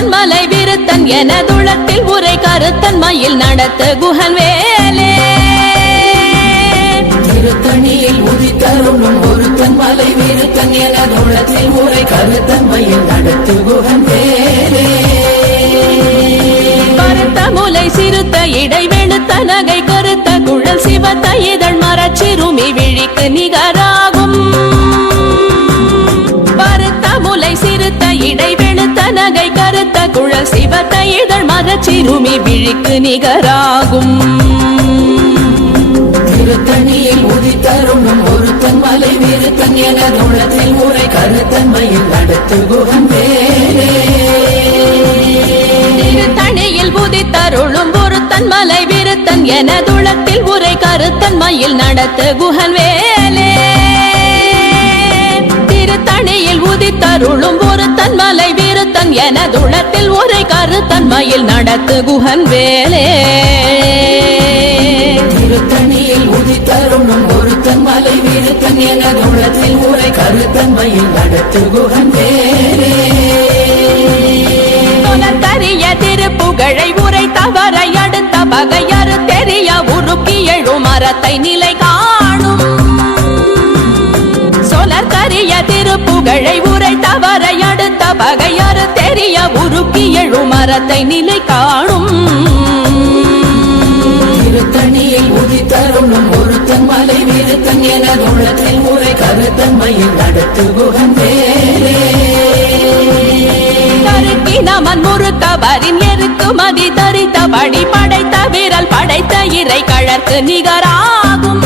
ஒருத்தன் மலை விருத்தன் எனதுளத்தில் உரை கருத்தன் மயில் நடத்த குஹன் வேலே திருத்தணியில் உதித்தருளும் ஒருத்தன் மலை விருத்தன் எனதுளத்தில் உரை கருத்தன் மயில் நடத்து குஹன் வேலே கருத்த முலை சிறுத்த இடை வெளுத்த நகை கருத்த குழல் சிவத்த இதழ் மரச்சிறுமி விழிக்கு நிகராகும் பருத்த முலை சிறுத்த இடை வெளுத்த நகை கருத்த குழல் சிவத்த இதழ் மரச்சிறுமி விழிக்கு நிகராகும் திருத்தணியில் உதித்தருளும் ஒருத்தன் மலை விருத்தன் எனதுளத்தில் உரை கருத்தன் மயில் நடத்து குஹன் வேலே திருத்தணியில் உதித்தருளும் ஒருத்தன் மலை விருத்தன் எனதுளத்தில் உரை கருத்தன் மயில் நடத்து குஹன் வேலே திருத்தணியில் உதித்தருளும் ஒருத்தன் மலை விருத்தன் எனதுளத்தில் உரை கருத்தன் மயில் நடத்து குஹன் வேலே திருத்தணியில் உதித்தருளும் ஒருத்தன் மலை விருத்தன் எனதுளத்தில் உரை கருத்தன் மயில் நடத்து குஹன் வேலே தரிய திருப்புகழை உரை தவறை அடுத்த பகையறு தெரிய உருக்கி எழும் மரத்தை நிலை காணும் சொலற்கரிய திருப்புகழை உரை தவறை அடுத்த பகையறு தெரிய உருக்கி எழும் மரத்தை நிலை காணும் திருத்தணியில் உதித்தருளும் ஒருத்தன் மலை விருத்தன் எனதுளத்தில் உரை கருத்தன் மயில் நடத்து குஹன் வேலே நமன் முறுக்கவரின் எருக்கு மதி தரித்த படி படைத்த விரல் படைத்த இறை கழற்கு நிகராகும்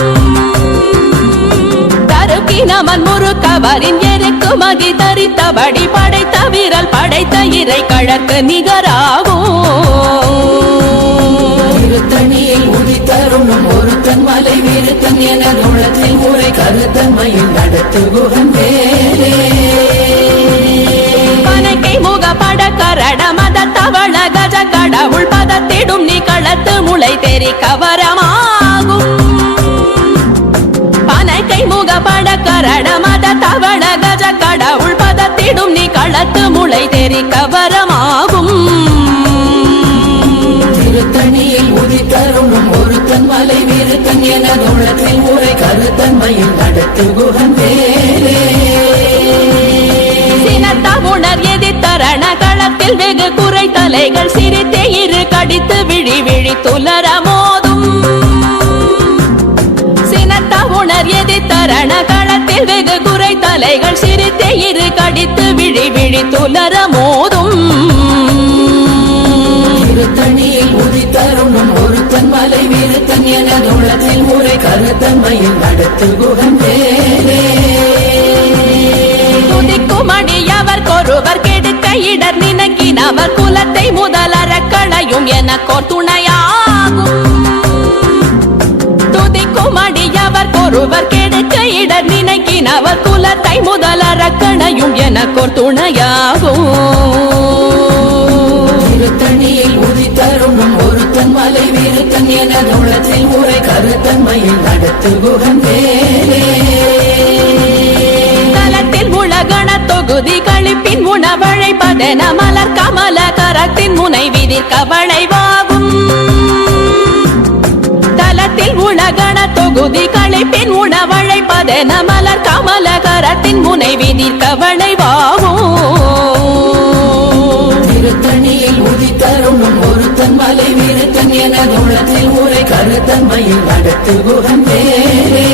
தருக்கி நமன் முறுக்கவரின் எருக்கு மதி தரித்த படி படைத்த விரல் படைத்த இறை கழற்கு நிகராகும் திருத்தணியில் உதித்தருளும் ஒருத்தன் மலை விருத்தன் எனதுளத்தில் உரை கருத்தன் மயில் நடத்து குஹன் வேலே முக பட கரட மத தவள கஜ கடவுள் பதத்திடும் நீ களத்து முளை தெரி கவரமாகும் பனைக்கை முக பட கரட மத தவள கஜ கடவுள் பதத்திடும் நீ களத்து முளை தெரி கவரமாகும் திருத்தணியில் உதித்தருளும் ஒருத்தன் மலை விருத்தன் எனதுளத்தில் உரை கருத்தன் மயில் நடத்து குஹன் வேலே உணர் எதிர்த்தரண களத்தில் வெகு குறை தலைகள் சிரித்தே இரு கடித்து விழி விழி துலர மோதும் சினத்த உணர் எதிர்த்தரண களத்தில் வெகு குறை தலைகள் சிரித்தே இரு கடித்து விழி விழி துலர மோதும் திருத்தணியில் உதித்தருளும் ஒருத்தன் மலை விருத்தன் எனதுளத்தில் உரை கருத்தன் மயில் நடத்து குஹன் வேலே மடியவர் கொருவர் கெடுக்க இடர் நினைக்கினவர் குலத்தை முதலற களையும் எனக்கோர் துணையாகும் துதிக்கும் அடியவர் கொருவர் கெடுக்க இடர் நினைக்கினவர் குலத்தை முதலற களையும் எனக்கோர் துணையாகும் திருத்தணியில் உதித்தருளும் ஒருத்தன் மலை விருத்தன் எனதுளத்தில் உரை கருத்தன் மயில் நடத்து குஹன் வேலே உலகண தொகுதி கழிப்பின் உணவழைப்பதென மலர் கமல கரத்தின் முனை விதிர்க்க வளைவாகும் தலத்தில் உலகண தொகுதி கழிப்பின் உணவழைப்பதென மலர் கமல கரத்தின் முனை விதிர்க்க வளைவாகும் திருத்தணியில் உதித்தருளும் ஒருத்தன் மலை விருத்தன் எனதுளத்தில் உரை கருத்தன் மயில் நடத்து குஹன் வேலே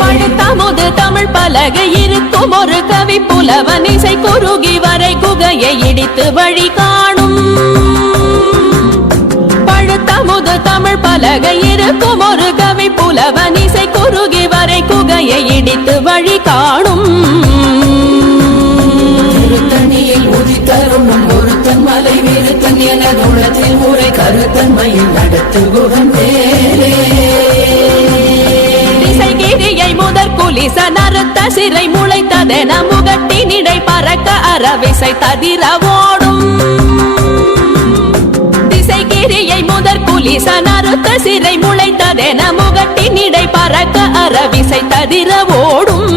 பழுத்தமுது தமிழ் பலகை இருக்கும் ஒரு கவி புலவன் இசை குறுகி வரை குகையை இடித்து வழி காணும் பழுத்தமுது தமிழ் பலகை இருக்கும் ஒரு கவி புலவன் இசை குறுகி வரை குகையை இடித்து வழி காணும் திருத்தணியில் உதித்தருளும் ஒருத்தன் மலை விருத்தன் எனதுளத்தில் உரை கருத்தன் மயில் நடத்து குஹன் வேலே திசைகிரியை முதற் குலிச நறுத்த சிறை முளைத்ததென முகட்டினிடை பறக்க அறவிசை ததிர ஓடும் திசைகிரியை முதற் குலிச நறுத்த சிறை முளைத்ததென முகட்டினிடை பறக்க அறவிசை ததிர ஓடும்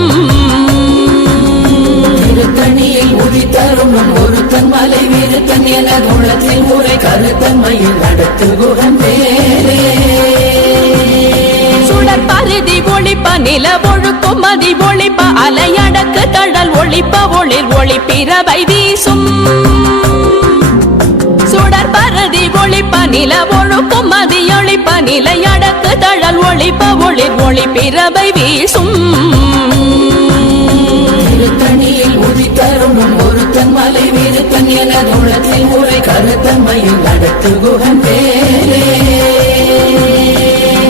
திருத்தணியில் உதித்த உதித்தரும் நம் ஒருத்தன் மலை விருத்தன் என குணத்தில் முறை கருத்தன்மையில் நடத்து குகந்தே சுடர் பருதி ஒளிப்ப நில ஒழுக்கும் மதி ஒளிப்ப அலையடக்கு தழல் ஒளிப்ப ஒளிர் ஒளிப்பிரவை வீசும் சுடர் பருதி ஒளிப்ப நில ஒழுக்கும் மதி ஒளிப்ப நிலையடக்கு தழல் ஒளிப்ப ஒளிர் ஒளிப்பிரவை வீசும் திருத்தணியில் உதித்தரும் நம் ஒருத்தன் மலை விருத்தன் என குணத்தில் முறை கருத்தன்மையில் நடத்து குகந்தே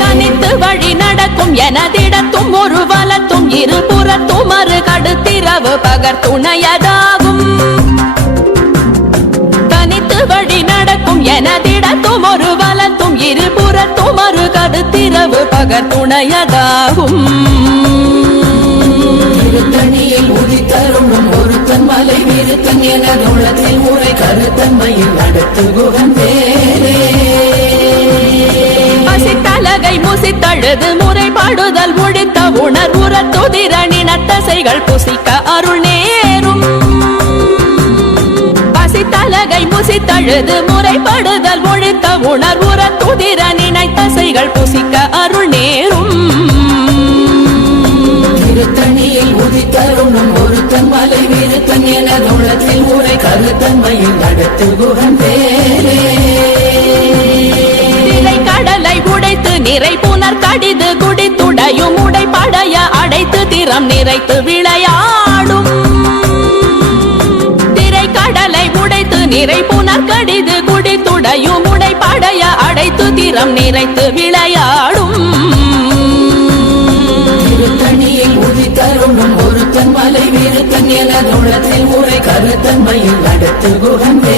தனித்து வழி நடக்கும் எனதிடத்தும் ஒரு வலத்தும் இருபுறத்தும் மறு கடுத்திரவு பகர் துணையதாகும் தனித்து வழி நடக்கும் எனதிடத்தும் ஒரு வலத்தும் இருபுறத்தும் மறு கடுத்திரவு பகர் துணையதாகும் திருத்தணியில் உதித்தரும் நம் ஒருத்தன் மலை விருத்தன் என குணத்தில் முறை கருத்தன்மையில் நடத்து குகந்தே பசித்தலகை முசித்தழுது முறைப்பாடுதல் ஒழித்த உணர்வுற துதிரணினத்தசைகள் புசிக்க அருள் நேரும் பசித்தலகை முசித்தழுது முறைப்படுதல் ஒழித்த உணர்வுற துதிரணினத்தசைகள் புசிக்க அருள் நேரும் திருத்தணியில் உதித்தரும் நம் ஒருத்தன் மலை விருத்தன் என குணத்தில் முறை கருத்தன்மையில் நடத்து குகந்தே கடலை உடைத்து நிறை புனர் கடிது குடித்துடையும் உடைப்படைய அடைத்து திறம் நிறைத்து விளையாடும் திரை கடலை உடைத்து நிறை புனர் கடிது குடித்துடையும் உடைப்படைய அடைத்து திறம் நிறைத்து விளையாடும் திருத்தணியில் உதித்தரும் நம் ஒருத்தன் மலை விருத்தன் என குணத்தில் முறை கருத்தன்மையில் நடத்து குகந்தே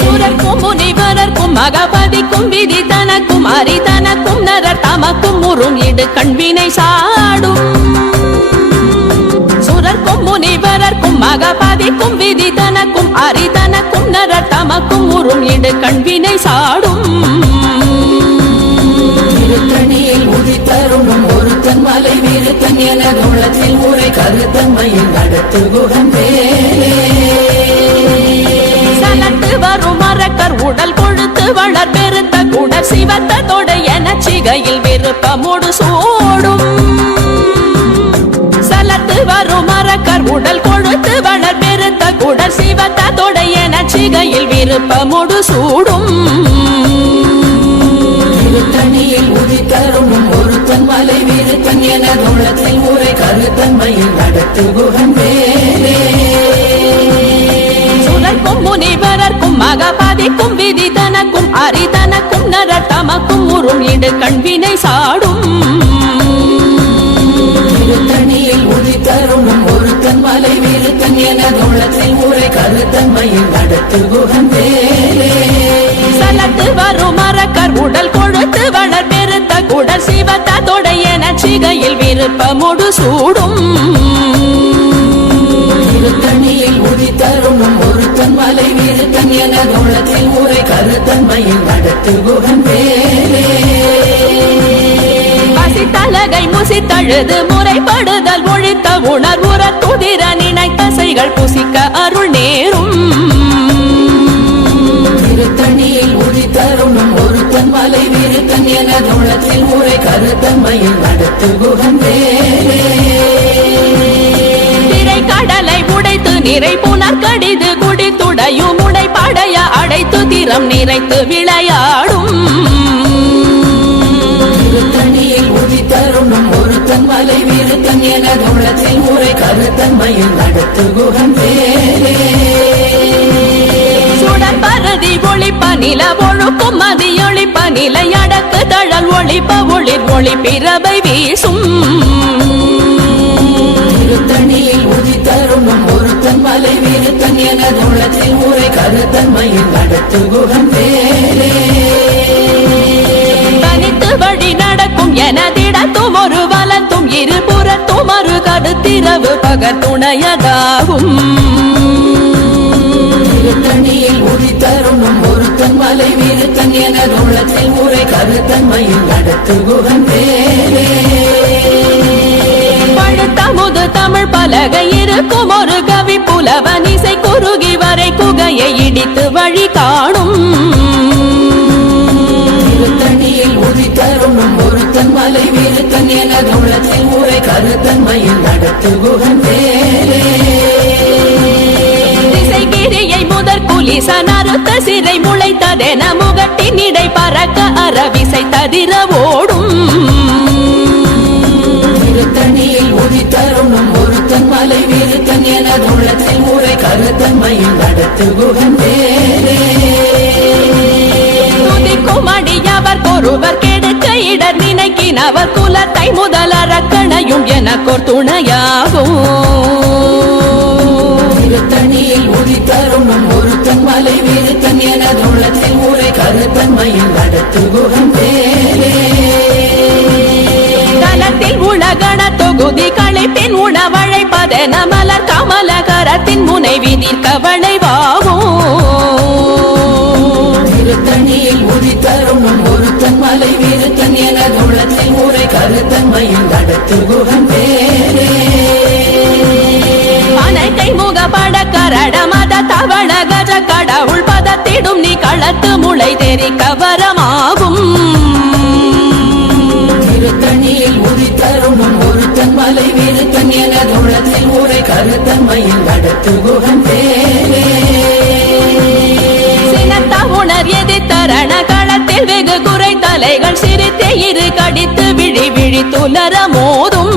சூரர்க்கும் முனிவரர்க்கும் மகபதிக்கும் விதி தனக்கும் அரி தனக்கும் நரர் தமக்கும் முறும் இடு கண்வினை சாடும் சூரர்க்கும் முனிவரர்க்கும் மகபதிக்கும் விதி தனக்கும் அரி தனக்கும் நரர் தமக்கும் முறும் இடு கண்வினை சாடும் திருத்தணியில் உதித்தரும் நம் ஒருத்தன் மலை விருத்தன் என குணத்தில் முறை கருத்தன்மையில் நடத்து குகந்தே சலத்து வரும் மரக்கர் உடல் கொழுத்து வளர் பெருத்த குடர் சிவத்த தொடை என சிகையில் விருப்பமோடு சூடும் சலத்து வரும் மரக்கர் உடல் கொழுத்து வளர் பெருத்த குடர் சிவத்த தொடை என சிகையில் விருப்பமோடு சூடும் திருத்தணியில் உதித்தரும் நம் ஒருத்தன் மலை விருத்தன் என குணத்தில் முறை கருத்தன்மையில் நடத்து குகந்தே சுடர்க்கும் முனிவரர்க்கும் மகபதிக்கும் விதி தனக்கும் அரி தனக்கும் நரர் தமக்கும் முறும் இடு கண்வினை சாடும் திருத்தணியில் உதித்தரும் நம் ஒருத்தன் மலை விருத்தன் என குணத்தில் முறை கருத்தன்மையில் நடத்து குகந்தே சலத்து வரும் மரக்கர் உடல் கொழுத்து வளர் பெருத்த குடர் சிவத்த தொடை என சிகையில் விருப்பமோடு சூடும் திருத்தணியில் உதித்தரும் நம் ஒருத்தன் மலை விருத்தன் என குணத்தில் முறை கருத்தன்மையில் நடத்து குகந்தே பசித்தலகை முசித்தழுது முறைப்படுதல் ஒழித்த உணர்வுற துதிர நினைத்தசைகள் புசிக்க அருள் நேரும் திருத்தணியில் உதித்தரும் நம் ஒருத்தன் மலை விருத்தன் என குணத்தில் முறை கருத்தன்மையில் நடத்து குகந்தே திரை கடலை உடைத்து நிறை புனர் கடிது குடித்துடையும் உடைப்படைய அடைத்து திறம் நிறைத்து விளையாடும் திருத்தணியில் உதித்தரும் நம் ஒருத்தன் மலை விருத்தன் என குணத்தில் முறை கருத்தன்மையில் நடத்து குகந்தே சுடர் பருதி ஒளிப்ப நில ஒழுக்கும் மதி ஒளிப்ப நிலையடக்கு தழல் ஒளிப்ப ஒளிர் ஒளிப்பிரவை வீசும் திருத்தணியில் உதித்தரும் நம் ஒருத்தன் மலை விருத்தன் என குணத்தில் முறை கருத்தன்மையில் நடத்து குகந்தே தனித்து வழி நடக்கும் எனதிடத்தும் ஒரு வலத்தும் இருபுறத்தும் மறு கடுத்திரவு பகர் துணையதாகும் திருத்தணியில் உதித்தரும் நம் ஒருத்தன் மலை விருத்தன் என குணத்தில் முறை கருத்தன்மையில் நடத்து குகந்தே எழுத்தமுது தமிழ் பலகை இருக்கும் ஒரு கவி புலவன் இசை குறுகி வரை குகையை இடித்து வழி காணும் திருத்தணியில் உதித்தரும் ஒருத்தன் மலை வீருத்தன் எனது உள்ளத்தில் உரை கருத்தன்மையில் நடத்து குகன் வேலே திசைகிரியை முதற் புலிசன் அறுத்த சிறை முளைத்ததென முகட்டின் இடை பறக்க அறவிசை ததிர ஓடும் திருத்தணியில் உதித்தரும் ஒருத்தன் மலை வீருத்தன் எனது உள்ளத்தில் உரை கருத்தன்மையில் நடத்து குகன் வேலே துதிக்கும் அடியவர் ஒருவர் கெடுக்க இடர் நினைக்கினவர் குலத்தை முதல் அரக்கணையும் எனக்கோர் துணையாகும் திருத்தணியில் உதித்தரும் ஒருத்தன் மலை வீருத்தன் எனது உள்ளத்தில் உரை கருத்தன்மையில் நடத்து குகன் வேலே தலத்தில் உலகண தொகுதி களைப்பின் உணவழைப்பதென மலர் கமலகரத்தின் முனை விதிர்க்க வளைவாகும் திருத்தணியில் உதித்தரும் ஒருத்தன் மலை வீருத்தன் எனது உள்ளத்தில் உரை கருத்தன்மையில் நடத்து குகன் வேலே அனைத்தை முகப்பட கரட மத தவள கஜ கடவுள் பதத்திடும் நீ களத்து முளை தெரிக்க வரமாகும் திருத்தணியில் உதித்தரும் ஒருத்தன் மலை வீருத்தன் எனது உள்ளத்தில் உரை கருத்தன்மையில் நடத்து குகன் வேலே சினத்த உணர் எதிர்த்தரண களத்தில் வெகு குறை தலைகள் சிரித்தே இரு கடித்து விழி விழி துலர மோதும்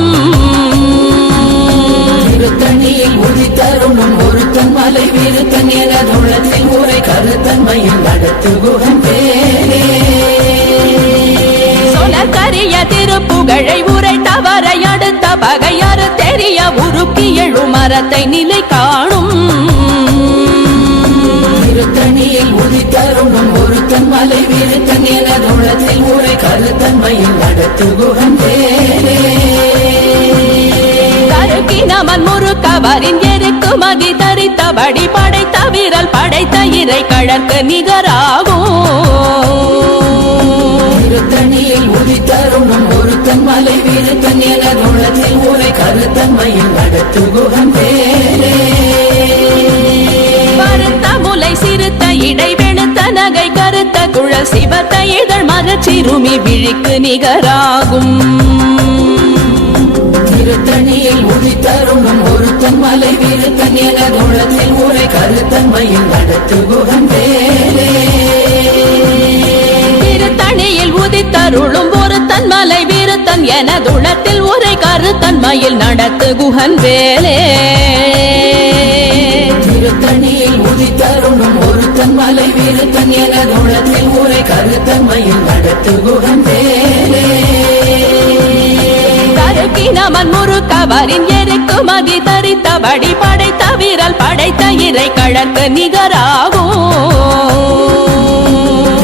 திருத்தணியில் உதித்தரும் ஒருத்தன் மலை வீருத்தன் எனது உள்ளத்தில் உரை கருத்தன்மையில் நடத்து குகன் வேலே சொலக்கரிய திருப்புகழை உரை தவறை அடுத்த பகையாறு தெரிய உருக்கி எழு மரத்தை நிலை காணும் திருத்தணியில் உதித்தரும் ஒருத்தன் மலை வீருத்தன் எனது உள்ளத்தில் உரை கருத்தன்மையில் நடத்து குகன் வேலே கருக்கினமன் முறுக்கவரின் எருக்கு மதி தரித்தபடி படைத்த வீரல் படைத்த இறை கழற்கு நிகராகும் திருத்தணியில் உதித்தரும் ஒருத்தன் மலை வீருத்தன் எனது உள்ளத்தில் உரை கருத்தன்மையில் நடத்து குகன் வேலே பருத்த முலை சிறுத்த இடை வெளுத்த நகை கருத்த குழல் சிவத்த இதழ் மரச்சிறுமி விழிக்கு நிகராகும் திருத்தணியில் உதித்தரும் ஒருத்தன் மலை வீருத்தன் எனது உள்ளத்தில் உரை கருத்தன்மையில் நடத்து குகன் வேலே திருத்தணியில் உதித்தருளும் ஒருத்தன் மலை வீருத்தன் எனதுளத்தில் உரை கருத்தன்மையில் நடத்து குகன் வேலே திருத்தணியில் உதித்தரும் ஒருத்தன் மலை வீருத்தன் எனது உள்ளத்தில் உரை கருத்தன்மையில் நடத்து குகன் வேலே கருக்கினமன் முறுக்கவரின் எருக்கு மதி தரித்தபடி படைத்த வீரல் படைத்த இறை கழற்கு நிகராகும்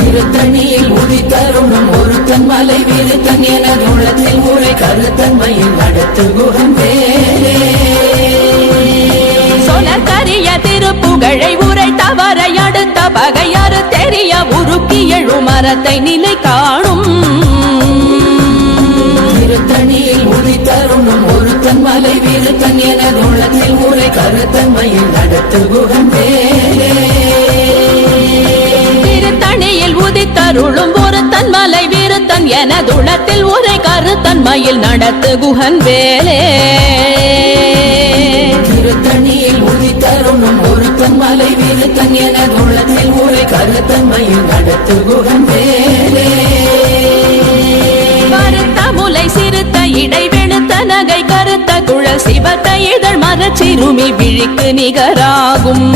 திருத்தணியில் உதித்தரும் ஒருத்தன் மலை வீருத்தன் எனது உள்ளத்தில் உரை கருத்தன்மையில் நடத்து குகன் வேலே சொலக்கரிய திருப்புகழை உரை தவறை அடுத்த பகையாறு தெரிய உருக்கி எழு மரத்தை நிலை காணும் திருத்தணியில் உதித்தரும் ஒருத்தன் மலை வீருத்தன் எனது உள்ளத்தில் உரை கருத்தன்மையில் நடத்து குகன் வேலே திருத்தணியில் உதித்தருளும் ஒருத்தன் மலை வீருத்தன் எனதுளத்தில் உரை கருத்தன்மையில் நடத்து குகன் வேலே திருத்தணியில் உதித்தரும் ஒருத்தன் மலை வீருத்தன் எனது உள்ளத்தில் உரை கருத்தன்மையில் நடத்து குகன் வேலே பருத்த முலை சிறுத்த இடை வெளுத்த நகை கருத்த குழல் சிவத்த இதழ் மரச்சிறுமி விழிக்கு நிகராகும்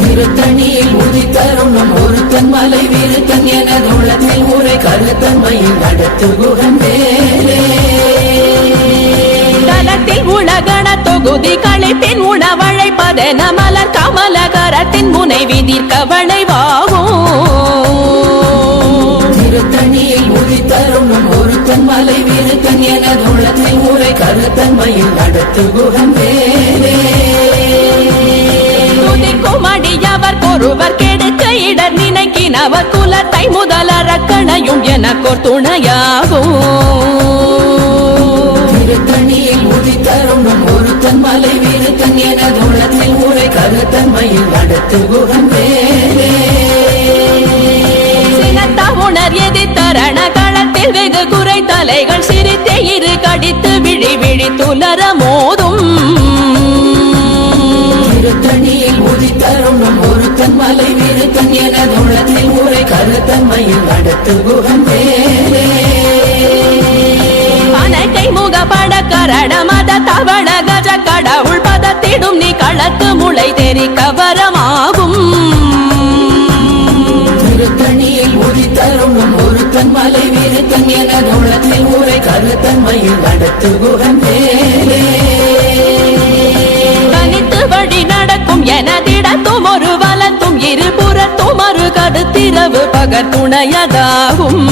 திருத்தணியில் உதித்தரும் ஒருத்தன் மலை வீருத்தன் எனது உள்ளத்தில் உரை கருத்தன்மையில் நடத்து குகன் வேலே தலத்தில் உலகண தொகுதி களைப்பின் உணவழைப்பதென மலர் கமலகரத்தின் முனை விதிர்க்க வளைவாகும் திருத்தணியில் உதித்தரும் ஒருத்தன் மலை வீருத்தன் எனது உள்ளத்தில் உரை கருத்தன்மையில் நடத்து குகன் வேலே துதிக்கும் அடியவர் ஒருவர் கெடுக்க இடர் நினைக்கினவர் குலத்தை முதல் அரக்கணையும் எனக்கோர் துணையாகும் உதித்தரும் ஒருத்தன் மலை வீருத்தன் எனதுள்ளத்தில் ஊரை கருத்தன்மையில் அடுத்து குகன் வேலே உணர் எதிர்த்தரண களத்தில் வெகு குறை தலைகள் சிரித்தே இரு கடித்து விழி விழி துலர மோதும் திருத்தணியில் உதித்தரும் ஒருத்தன் மலை வீருத்தன் எனதுள்ளத்தில் ஊரை கருத்தன்மையில் அடுத்து குகன் வேலே அனைக்கை முகப்பட கரட மத தவண கஜ கடவுள் பதத்திடும் நீ களத்து முளை தெரிக்க வரமாகும் திருத்தணியில் உதித்தரும் ஒருத்தன் மலை வீருத்தன் எனதுள்ளத்தில் ஊரை கருத்தன்மையில் அடுத்து குகன் வேலே தனித்து வழி நடக்கும் எனதிடத்தும் ஒரு வலத்தும் இருபுறத்தும் மறு கருத்திரவு பகர் துணையதாகும்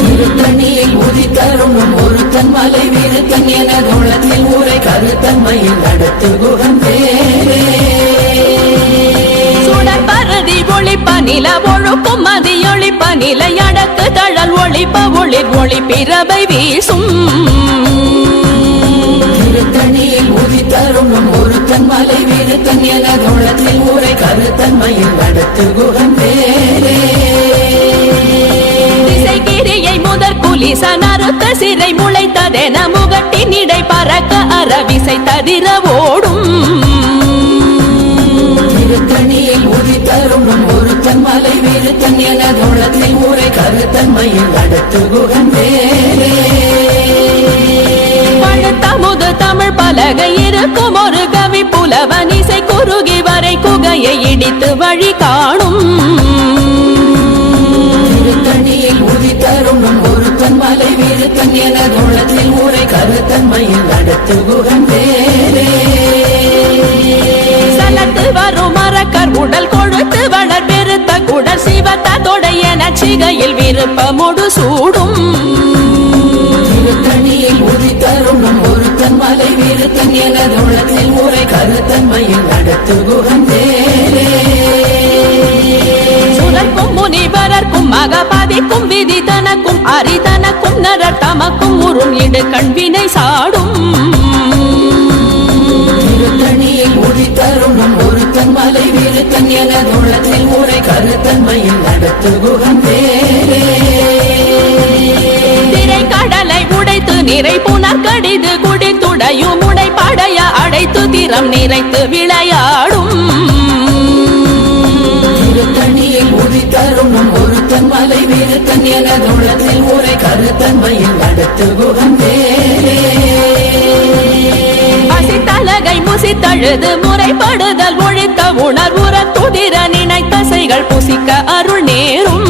திருத்தணியில் உதித்தரும் ஒருத்தன் மலை வீருத்தன் எனதுள்ளத்தில் ஊரை கருத்தன்மையில் அடுத்து குகன் வேலே சுடற்பருதி ஒளிப்ப நில ஒழுக்கும் மதியொளிப்ப நிலை அடக்கு தழல் ஒளிப்ப ஒளிர் ஒளி பிறவை வீசும் திருத்தணியில் உதித்தரும் ஒருத்தன் மலை வீருத்தன் எனதுள்ளத்தில் ஊரை கருத்தன்மையில் அடுத்து குகன் வேலே திசைகிரியை முதற் குலிச நறுத்த சிறை முளைத்ததென முகட்டின் இடை பறக்க அறவிசை ததிர ஓடும் திருத்தணியில் உதித்தரும் ஒருத்தன் மலை வீருத்தன் எனதுள்ளத்தில் ஊரை கருத்தன்மையில் அடுத்து குகன் வேலே பழுத்தமுது தமிழ் பலகை இருக்கும் ஒரு கவி புலவன் இசை குறுகி வரை குகையை இடித்து வழி காணும் திருத்தணியில் உதித்தரும் ஒருத்தன் மலை வீருத்தன் எனதுள்ளத்தில் ஊரை கருத்தன்மையில் அடுத்து குகன் வேலே சலத்து வரும் மரக்கர் உடல் கொழுத்து வளர் பெருத்த குடல் சிவத்த தொடையன சிகையில் விருப்பமுடு சூடும் திருத்தணியில் உதித்தரும் ஒருத்தன் மலை வீருத்தன் எனதுள்ளத்தில் ஊரை கருத்தன்மையில் அடுத்து குகன் வேலே சுரக்கும் முனிவரர்க்கும் மகபதிக்கும் விதி தனக்கும் அரிதனக்கும் நரர் தமக்கும் உறும் இடு கண்வினை சாடும் திருத்தணியில் உதித்தரும் ஒருத்தன் மலை வீருத்தன் எனதுள்ளத்தில் ஊரை கருத்தன்மையில் அடுத்து குகன் வேலே திரை கடலை உடைத்து நிறை புனர் கடிது குடித்துடையும் உடை படைய அடைத்து திறம் நிறைத்து விளையாடும் திருத்தணியில் உதித்தரும் ஒருத்தன் மலை வீருத்தன் எனதுள்ளத்தில் ஊரை கருத்தன்மையில் அடுத்து குகன் வேலே அசித்தலகை முசித்தழுது முறைப்படுதல் ஒழித்த உணர்வுற துதிர நினைத்தசைகள் புசிக்க அருள் நேரும்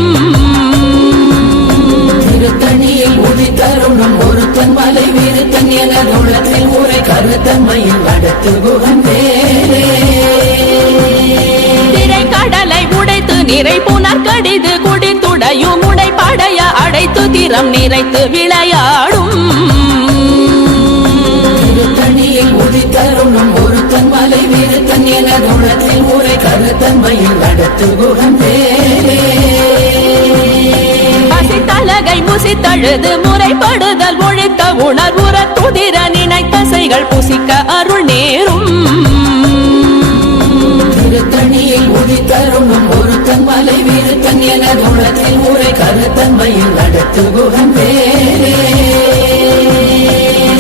திருத்தணியில் உதித்தரும் ஒருத்தன் மலை வீருத்தன் எனதுள்ளத்தில் ஊரை கருத்தன்மையில் அடுத்து குகன் வேலே திரை கடலை உடைத்து நிறை புனர் கடிது குடித்துடையும் உடை படைய அடைத்து திறம் நிறைத்து விளையாடும் திருத்தணியில் உதித்தரும் ஒருத்தன் மலை வீருத்தன் எனதுள்ளத்தில் ஊரை கருத்தன்மையில் அடுத்து குகன் வேலே அசித்தலகை முசித்தழுது முறைப்படுதல் ஒழித்த உணர்வுற துதிர நினைத்தசைகள் புசிக்க அருள் நேரும் திருத்தணியில் உதித்தரும் ஒருத்தன் மலை வீருத்தன் எனதுள்ளத்தில் ஊரை கருத்தன்மையில் அடுத்து குகன் வேலே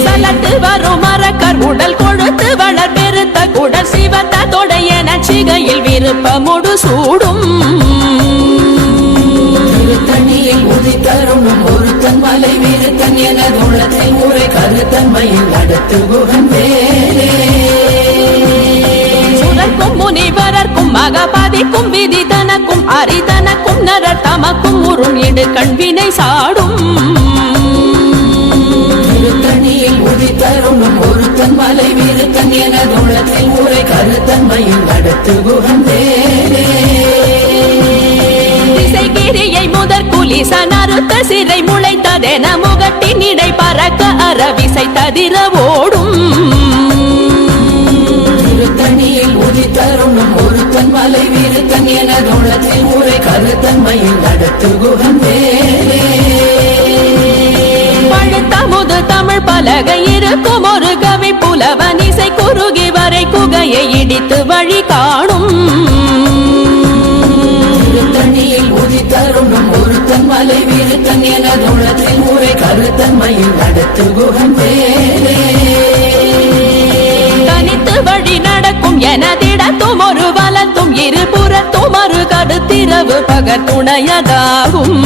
சலத்து வரும் மரக்கர் உடல் கொழுத்து வளர் பெருத்த குடல் சிவத்த தொடையன சிகையில் விருப்பமுடு சூடும் திருத்தணியில் உதித்தரும் ஒருத்தன் மலை வீருத்தன் எனதுள்ளத்தில் ஊரை கருத்தன்மையில் அடுத்து குகன் வேலே சுரக்கும் முனிவரர்க்கும் மகபதிக்கும் விதி தனக்கும் அரிதனக்கும் நரர் தமக்கும் உறும் இடு கண்வினை சாடும் திருத்தணியில் உதித்தரும் ஒருத்தன் மலை வீருத்தன் எனதுள்ளத்தில் ஊரை கருத்தன்மையில் அடுத்து குகன் வேலே திசைகிரியை முதற் குலிச நறுத்த சிறை முளைத்ததென முகட்டின் இடை பறக்க அறவிசை ததிர ஓடும் திருத்தணியில் உதித்தரும் ஒருத்தன் மலை வீருத்தன் எனதுள்ளத்தில் ஊரை கருத்தன்மையில் அடுத்து குகன் வேலே பழுத்தமுது தமிழ் பலகை பிறக்கும் ஒரு கவி புலவன் இசை குறுகி வரை குகையை இடித்து வழி காணும். திருத்தணியில் உதித்தருணும் ஒருத்தன் மலை விருத்தன் எனதுளத்தில் உரை கருத்தன்மையில் நடத்து குகன் வேலே. தனித்து வழி நடக்கும் எனதிடத்தும் ஒரு வலத்தும் இருபுறத்தும் ஒரு கடுத்திரவு பகத்துணையதாகும்.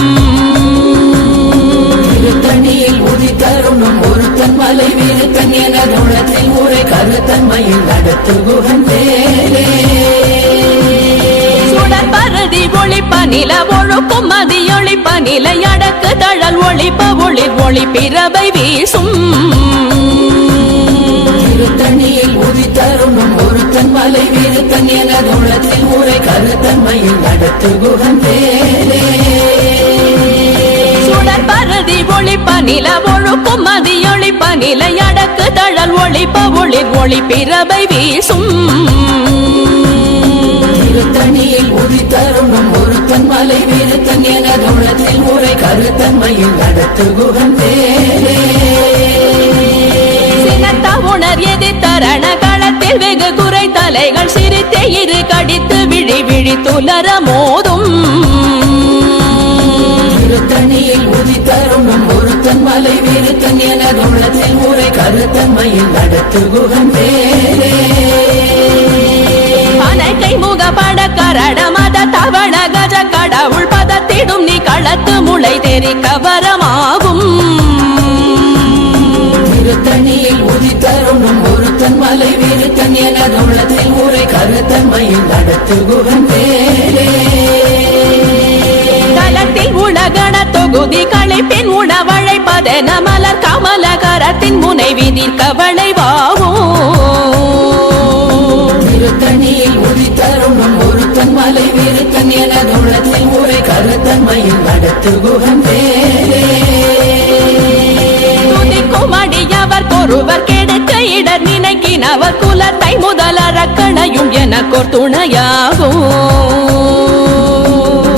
திருத்தணியில் உதித்தருணும் ஒருத்தன் மலை விருத்தன் எனதுளத்தில் உரை கருத்தன்மையில் நடத்து குகன் வேலே. பரதி ஒளிப்ப நில ஒழுக்கும் மதியொளிப்ப நிலை அடக்கு தழல் ஒளிப்ப ஒளிர் ஒளி பிறவை வீசும். திருத்தணியில் உதித்தருணும் ஒருத்தன் மலை விருத்தன் எனதுளத்தில் உரை கருத்தன்மையில் நடத்து குகன் வேலே. சுடர் பரதி ஒளிப்ப நில ஒழுக்கும் மதியொளிப்ப நிலை அடக்கு தழல் ஒளிப்ப ஒளிர் ஒளி பிறவை வீசும். திருத்தணியில் உதித்தருணும் ஒருத்தன் மலை விருத்தன் எனதுளத்தில் உரை கருத்தன்மையில் நடத்து குகன் வேலே. சினத்த உணர் எதிர்த்தரண களத்தில் வெகு குறை தலைகள் சிரித்தே இரு கடித்து விழி விழி துலர மோதும். திருத்தணியில் உதித்தருணும் ஒருத்தன் மலை விருத்தன் எனதுளத்தில் உரை கருத்தன்மையில் நடத்து குகன் வேலே. கை முக பட கரட மத தவண கஜ கடவுள் பதத்திடும் நீ களத்து முளை தெரி கவரமாகும். திருத்தணியில் உதித்தருணும் ஒருத்தன் மலை விருத்தன் எனதுளத்தில் உரை கருத்தன்மையில் நடத்து குகன் வேலே. களத்தில் உலகண தொகுதி களைப்பின் உணவழைப்பதென மலர் கமல கரத்தின் முனை விதிர் கவளைவாகும். திருத்தணியில் உதித்தருணும் ஒருத்தன் மலை விருத்தன் எனதுளத்தில் உரை கருத்தன்மையில் நடத்து குகன் வேலே. துதிக்கும் அடியவர் ஒருவர் கெடுக்க இடர் நினைக்கினவர் குலத்தை முதலறக்கணையும் எனக்கோர் துணையாகும்.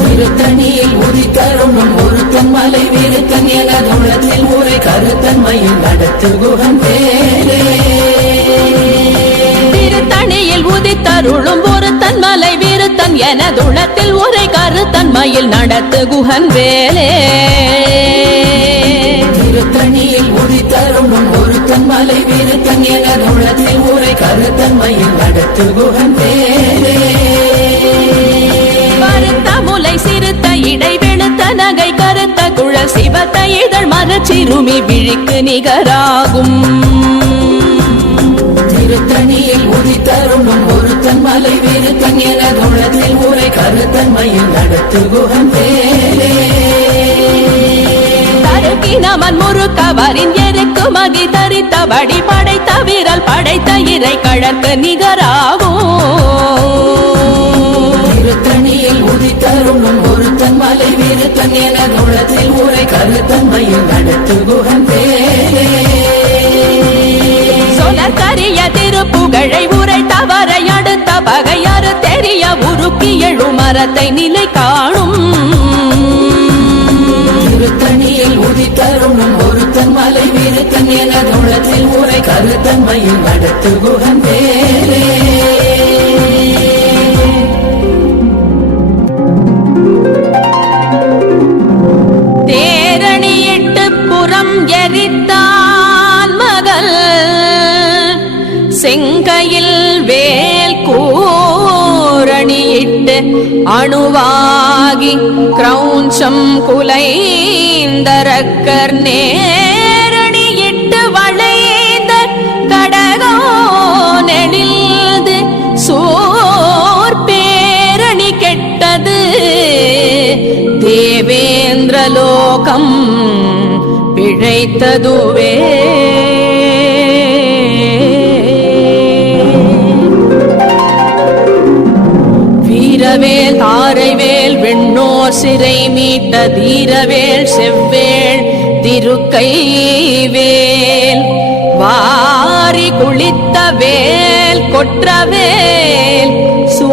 திருத்தணியில் உதித்தருணும் ஒருத்தன் மலை விருத்தன் எனதுளத்தில் உரை கருத்தன்மையில் நடத்து குகன் வேலே. திருத்தணியில் உதித்தருளும் ஒருத்தன் மலை விருத்தன் எனதுளத்தில் உரை கருத்தன்மையில் நடத்து குகன் வேலே. திருத்தணியில் உதித்தருணும் ஒருத்தன் மலை விருத்தன் எனதுளத்தில் உரை கருத்தன்மையில் நடத்து குகன் வேலே. கருத்த முலை சிறுத்த இடை வெளுத்த நகை கருத்த குழல் சிவத்த இதழ் மரச்சிறுமி விழிக்கு நிகராகும். திருத்தணியில் உதித்தருணும் ஒருத்தன் மலை விருத்தன் எனதுளத்தில் உரை கருத்தன்மையில் நடத்து குகன் வேலே. தருக்கினமன் முறுக்கவரின் எருக்கு மதி தரித்தபடி படைத்த விரல் படைத்த இறை கழற்கு நிகராகும். திருத்தணியில் உதித்தருணும் ஒருத்தன் மலை விருத்தன் எனதுளத்தில் உரை கருத்தன்மையில் நடத்து குகன் வேலே. சொலக்கரிய திருப்புகழை உரை தவறை அடுத்த பகையாறு தெரிய உருக்கி எழு மரத்தை நிலை காணும். திருத்தணியில் உதித்தருணும் ஒருத்தன் மலை விருத்தன் எனதுளத்தில் உரை கருத்தன்மையில் நடத்து குகன் வேலே. தேரணியிட்டு புறம் எரித்தான் மகள் செங்கையில் வேல் கூரணியிட்டு அணுவாகி கிரௌஞ்சம் குலைந்தரக்கர் நேரணியிட்டு வளைந்த கடகோ நெடில்து சோர் பேரணி கெட்டது தேவேந்திரலோகம் பிழைத்ததுவே. வீரவேல் தாரைவேல் வெண்ணோர் சிறை மீட்ட தீரவேல் செவ்வேள் திருக்கைவேல் வாரி குளித்த வேல் கொற்றவேல் சோ